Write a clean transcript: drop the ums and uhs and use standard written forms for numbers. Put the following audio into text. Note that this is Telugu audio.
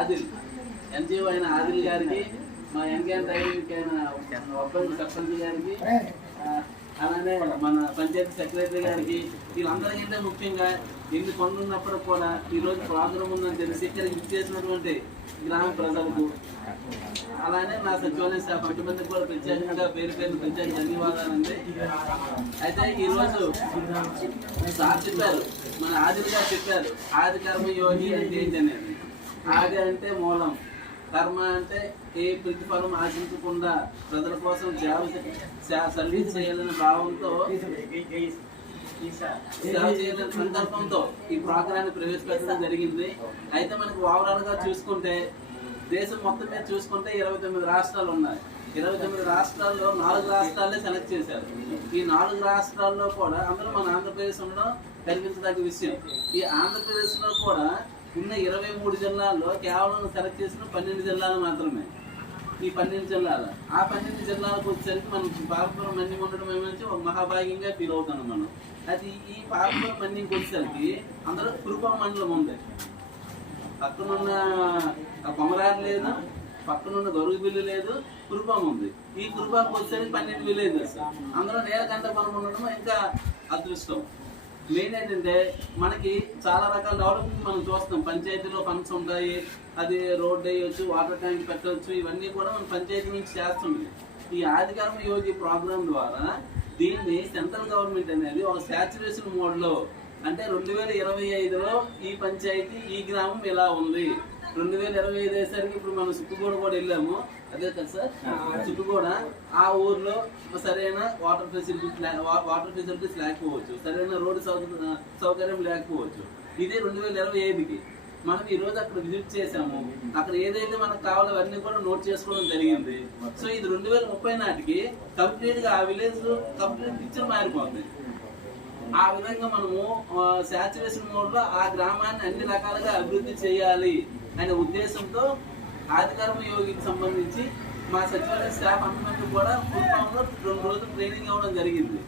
ఆదిల్ ఎన్జిఓ అయిన ఆదిల్ గారికి, మా ఎంకేఎన్ డ్రైవింగ్ అయిన ఒప్పంది సర్పంచ్ గారికి, అలానే మన పంచాయతీ సెక్రటరీ గారికి, వీళ్ళందరికంటే ముఖ్యంగా ఎన్ని పనులు ఉన్నప్పుడు కూడా ఈరోజు ప్రోగ్రాం ఉందని తెలిసి ఇక్కడికి ఇచ్చేసినటువంటి గ్రామ ప్రజలకు, అలానే నా సచివాలయ స్టాఫ్ మందికి కూడా ప్రత్యేకంగా పేరు ప్రత్యేక ధన్యవాదాలండి. అయితే ఈరోజు సార్ చెప్పారు, మన ఆదిల్ గారు చెప్పారు, ఆది కర్మ యోగి అంటే ఏంటనేది. ఆది అంటే మూలం, కర్మ అంటే ఏ ప్రతిఫలం ఆశించకుండా ప్రజల కోసం సర్వీస్ చేయాలనే భావంతో, సేవ చేయాలనే సంకల్పంతో ఈ ప్రోగ్రాన్ని ప్రవేశపెట్టడం జరిగింది. అయితే మనకు ఓవరాల్ గా చూసుకుంటే దేశం మొత్తం మీద చూసుకుంటే 29 రాష్ట్రాలు ఉన్నాయి. 29 రాష్ట్రాల్లో 4 రాష్ట్రాలే సెలెక్ట్ చేశారు. ఈ 4 రాష్ట్రాల్లో కూడా అందరూ మన ఆంధ్రప్రదేశ్ ఉండడం కనిపించదగ్గ విషయం. ఈ ఆంధ్రప్రదేశ్ లో కూడా ఉన్న 23 జిల్లాల్లో కేవలం సెలెక్ట్ చేసిన 12 జిల్లాలు మాత్రమే. ఈ 12 జిల్లాలు, ఆ 12 జిల్లాలకు వచ్చేసరికి మనం పార్పురం మన్యం ఉండడం ఏమంటే ఒక మహాభాగ్యంగా ఫీల్ అవుతున్నాం మనం. అది ఈ పార్పురం మన్యంకి వచ్చేసరికి అందులో కురుపం మండలం ఉంది, పక్కనున్న కొమరారు లేదు, పక్కనున్న గరుగుబిల్లు లేదు, కురుపాం ఉంది. ఈ కురుపాంకి వచ్చేసరికి 12 విలేజెస్, అందులో నీలకంఠపురం ఉండడం ఇంకా అదృష్టం. మెయిన్ ఏంటంటే మనకి చాలా రకాల డెవలప్మెంట్ మనం చూస్తాం. పంచాయతీలో ఫండ్స్ ఉంటాయి, అది రోడ్ వేయొచ్చు, వాటర్ ట్యాంక్ పెట్టవచ్చు, ఇవన్నీ కూడా మన పంచాయతీ నుంచి చేస్తుంది. ఈ ఆది కర్మ యోగి ప్రోగ్రామ్ ద్వారా దీన్ని సెంట్రల్ గవర్నమెంట్ అనేది ఒక సాచురేషన్ మోడ్లో, అంటే 2025లో ఈ పంచాయతీ ఈ గ్రామం ఇలా ఉంది, 2025 అయ్యేసరికి ఇప్పుడు మనం సుక్కుగూడ కూడా వెళ్ళాము, అదే కదా సార్, సుక్కుగూడ ఆ ఊర్లో సరైన వాటర్ ఫెసిలిటీస్ లేకపోవచ్చు, సరైన రోడ్డు సౌకర్యం లేకపోవచ్చు. ఇదే 2025కి మనం ఈ రోజు అక్కడ విజిట్ చేసాము. అక్కడ ఏదైతే మనకు కావాలో అవన్నీ కూడా నోట్ చేసుకోవడం జరిగింది. సో ఇది 2030 నాటికి కంప్లీట్ గా ఆ విలేజ్ కంప్లీట్ పిక్చర్ మారిపోతుంది. ఆ విధంగా మనము సాచురేషన్ మోడ్ లో ఆ గ్రామాన్ని అన్ని రకాలుగా అభివృద్ధి చేయాలి అనే ఉద్దేశంతో ఆది కర్మ యోగికి సంబంధించి మా సచివాలయ స్టాఫ్ అందరికీ కూడా పూర్వంలో 2 రోజులు ట్రైనింగ్ ఇవ్వడం జరిగింది.